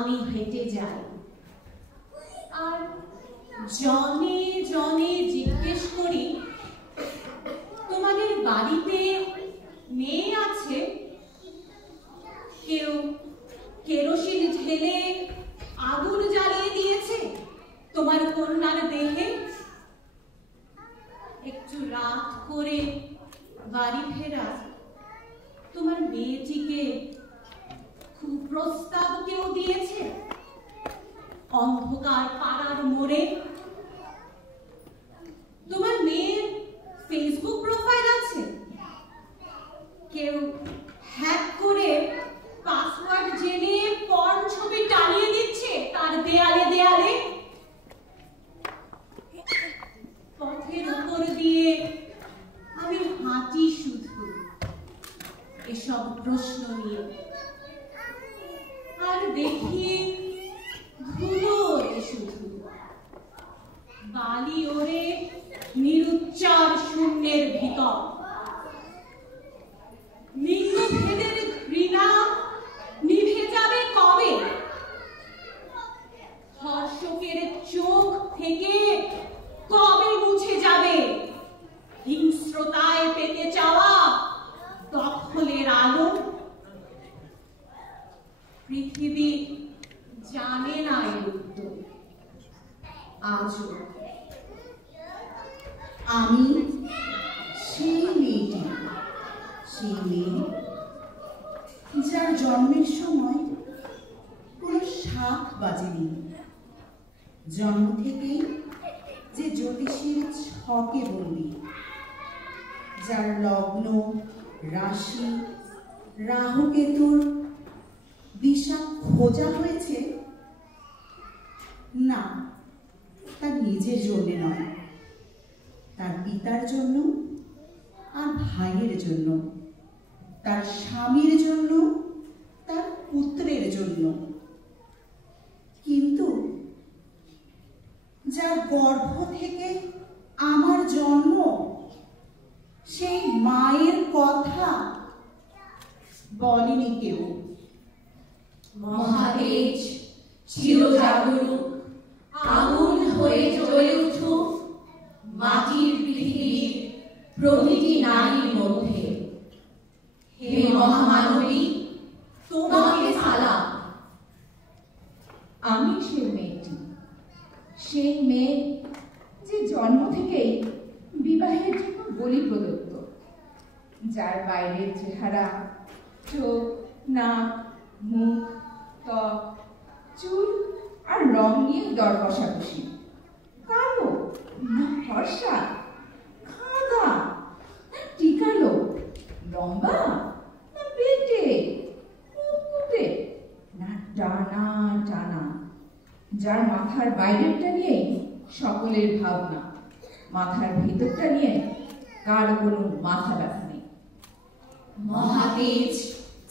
আমি হেঁটে যাই, আর জনে জনে জিজ্ঞেস করি, তোমাদের বাড়িতে মেয়ে আছে? কেউ কেরোসিন ঢেলে আগুন জ্বালিয়ে দিয়েছে তোমার কন্যার দেহে? একটু রাত করে বাড়ি ফেরা তোমার মেয়েটিকে কুপ্রস্তাব কেউ দিয়েছে অন্ধকার পাড়ার মোড়ে? তোমার মেয়ের ফেসবুক প্রোফাইল আছে? কেউ হ্যাক করে পাসওয়ার্ড জেনে পর্ন ছবি টানিয়ে দিচ্ছে তার দেয়ালে দেয়ালে? পথের উপর দিয়ে আমি হাঁটি শুধু এসব প্রশ্ন নিয়ে, আর দেখি ধুলো ওরে শুধু, বালি ওরে নিরুচ্চার শূন্যের ভিতর। লিঙ্গভেদের ঘৃণা নিভে যাবে কবে? ধর্ষকের চোখ থেকে কবে মুছে যাবে হিংস্রতায় পেতে চাওয়া দখলের আলো? পৃথিবী জানে না এর উত্তর আজও। আমি সেই মেয়েটি, সেই মেয়ে যার জন্মের সময় কোনো শাঁখ বাজেনি, জন্ম থেকেই যে জ্যোতিষীর ছকে বন্দি, যার লগ্ন রাশি রাহু কেতুর দিশা খোঁজা হয়েছে না তার নিজের জন্য নয়, তার পিতার জন্য আর ভাইয়ের জন্য, তার স্বামীর জন্য, তার পুত্রের জন্য। কিন্তু যার গর্ভ থেকে আমার জন্ম, সেই মায়ের কথা বলেনি কেউ। মহাতেজ চিরজাগরুক আগুন হয়ে জ্বলে উঠুক মাটির পৃথিবীর প্রতিটি নারীর মধ্যে। হে মহামানবী, তোমাকে সালাম। আমি সেই মেয়েটি, সেই মেয়ে যে জন্ম থেকেই বিবাহের জন্য বলি প্রদত্ত, যার বাইরের চেহারা, চোখ, নাক, মুখ, ত্বক, চুল আর রং নিয়ে দর কষাকষি। কালো না ফর্সা, খাদা না টিকালো, লম্বা না পেটে, মুকুটে না টানা টানা, যার মাথার বাইরেরটা নিয়েই সকলের ভাবনা, মাথার ভিতরটা নিয়ে কার কোনো মাথা ব্যথা নেই। মহাতেজ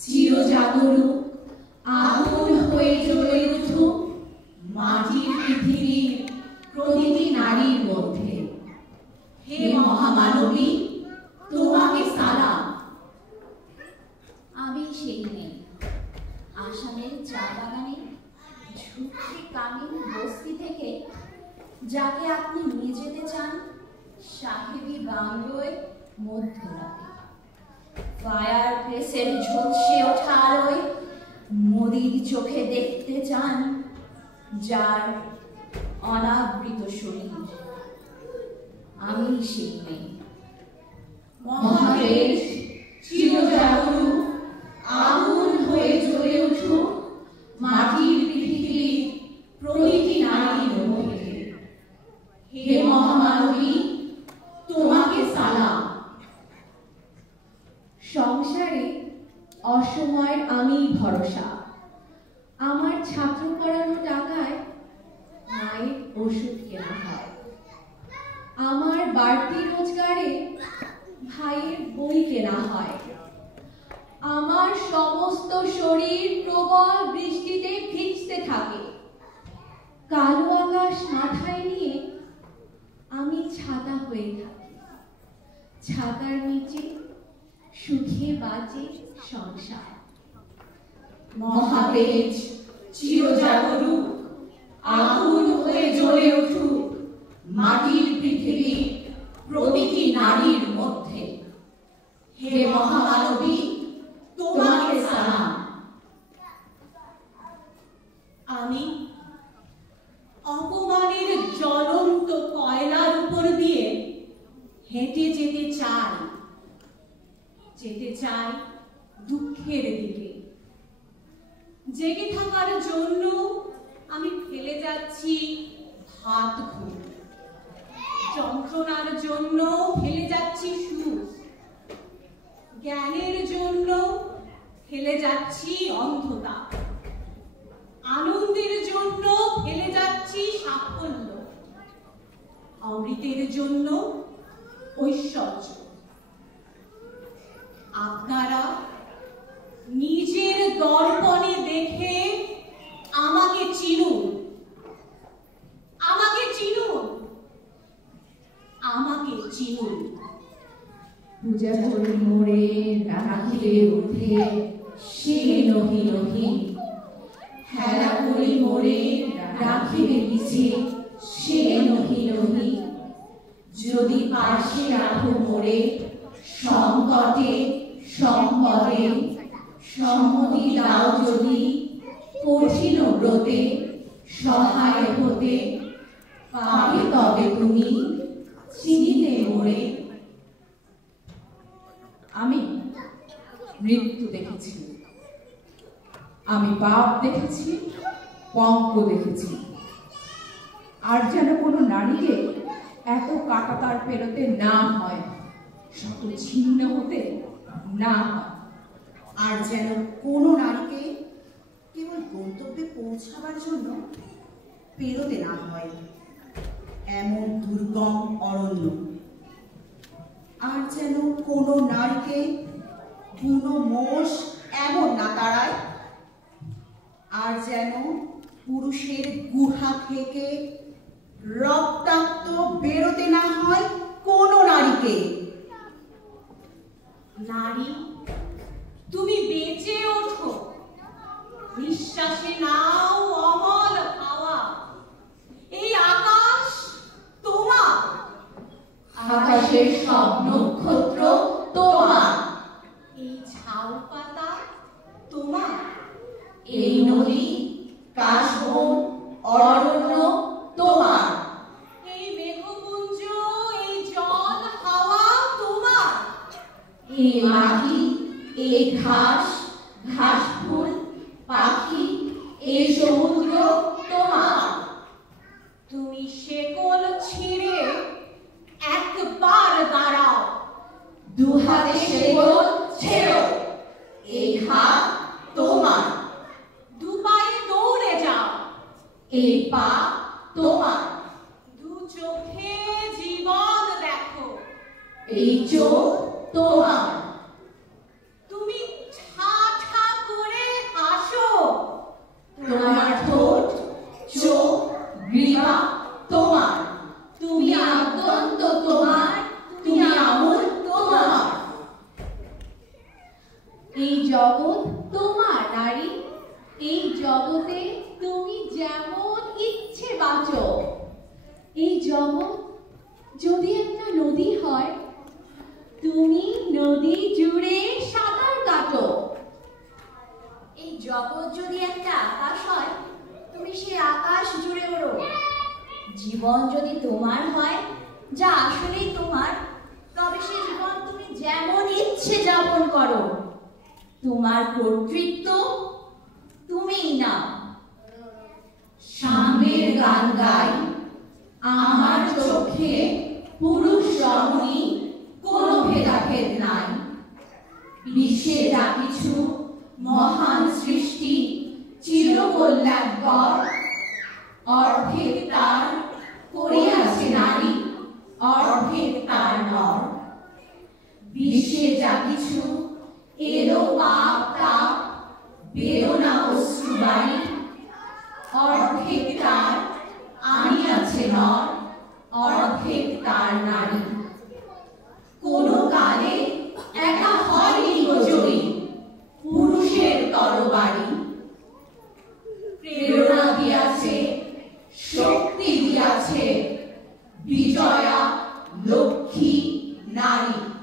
চিরজাগরুক আগুন হয়ে জ্বলে উঠুক মাটির পৃথিবীর প্রতিটি নারীর মধ্যে। হে মহামানবী, তোমাকে সালাম। আমি সেই মেয়ে, আসামের চা বাগানে ঝুঁকড়ি কামিন বস্তি থেকে, যাকে আপনি নিয়ে যেতে চান সাহেবী বাংলোয় মধ্যরাতে। ফায়ার প্লেসের ঝলসে ওঠা আলোয় মোদির চোখে দেখতে চান যার অনাবৃত শরীর। আমি সেই মেয়ে। মহাতেজ চিরজাগরুক আগুন হয়ে জ্বলে উঠুক মাটির পৃথিবীর প্রতিটি নারীর মধ্যে। হে মহামানবী, তোমাকে সালাম। সংসারে অসময়ের আমি ভরসা, আমার ছাত্র পড়ানো টাকায় মায়ের ওষুধ কেনা হয়, আমার বাড়তি রোজগারে ভাইয়ের বই কেনা হয়, আমার সমস্ত শরীর প্রবল বৃষ্টিতে ভিজতে থাকে, কালো আকাশ মাথায় নিয়ে আমি ছাতা হয়ে থাকি, ছাতার নিচে সুখে বাঁচে সংসার। মহাতেজ চিরজাগরুক আগুন হয়ে জ্বলে উঠুক মাটির পৃথিবী প্রতিটি নারীর মধ্যে। হে মহামানবী, তোমাকে সালাম। আমি অপমানের জ্বলন্ত কয়লার উপর দিয়ে হেঁটে যেতে চাই দুঃখের দিকে। জেগে থাকার জন্য আমি ফেলে যাচ্ছি ভাত ঘুম, যন্ত্রণার জন্য ফেলে যাচ্ছি সুখ, জ্ঞানের জন্য ফেলে যাচ্ছি অন্ধতা, আনন্দের জন্য ফেলে যাচ্ছি সাফল্য, অমৃতের জন্য ঐশ্বর্য। আপনারা নিজের দর্পণে দেখে আমাকে চিনুন, আমাকে চিনুন, আমাকে চিনুন। পূজা করি মোরে রাখিলে উঠে সে নহি নহি, হেলা করি মোরে রাখিলে পিছে সে নহি নহি। যদি পাশে রাখো মোরে সংকটে সম্পদে, সম্মতি দাও যদি কঠিন ব্রতে সহায় হতে, পাবে তবে তুমি চিনিতে মোরে। আমি মৃত্যু দেখেছি, আমি পাপ দেখেছি, পঙ্ক দেখেছি, আর যেন কোনো নারীকে এত কাটাতার পেরোতে না হয়, শত ছিন্ন হতে না হয়, আর যেন কোনো নারীকে কেবল গন্তব্যে পৌঁছাবার জন্য পেরোতে না হয় এমন দুর্গম অরণ্য, আর যেন কোনো নারীকে বুনো মোষ এমন না তাড়ায়, আর যেন পুরুষের গুহা থেকে রক্তাক্ত বেরোতে না হয় কোনো নারীকে। নারী, তুমি বেঁচে ওঠো, নিঃশ্বাসে নাও অমল হাওয়া। এই আকাশ তোমার, আকাশের সব নক্ষত্র তোমার, এই ঝাউ পাতা তোমার, এই নদী কাশবন অরণ্য তোমার, এই মেঘপুঞ্জ, এই জল হাওয়া তোমার, এই মাটি এই ঘাস ঘাস ফুল পাখি এই সমুদ্র তোমার। তুমি শেকল ছিঁড়ে একবার দাঁড়াও, দুহাতে শেকল ছেড়ো, এই হাত তোমার, দু পায়ে দৌড়ে যাও, এই পা তোমার, দু চোখে জীবন দেখো, এই চোখ তোমার, তুমি ঠা ঠা করে হাসো, তোমার ঠোঁট চোখ গ্রীবা তোমার, তুমি আদ্যন্ত তোমার, তুমি আমূল তোমার। এই জগৎ তোমার নারী, এই জগতে তুমি যেমন ইচ্ছে বাঁচো। এই জগৎ যদি একটা নদী হয়, তুমি নদী জুড়ে সাঁতার কাটো। এই জগৎ যদি একটা আকাশ হয়, তুমি সে আকাশ জুড়ে ওড়ো। জীবন যদি তোমার হয়, যা আসলেই তোমার, তবে সে জীবন তুমি যেমন ইচ্ছে যাপন করো। তোমার কর্তৃত্ব তুমিই নাও। সাম্যের গান গাই, আমার চোখে পুরুষ রমণী কোনো ভেদাভেদ নাই। বিশ্বে যা কিছু মহান সৃষ্টি চিরকল্যাণকর, অর্ধেক তার করিয়াছে নারী, অর্ধেক তার নর। বিশ্বে যা কিছু এলো পাপ তাপ, বেদনা অশ্রুবাণী, অর্ধেক তার আমি লক্ষ্মী নারী।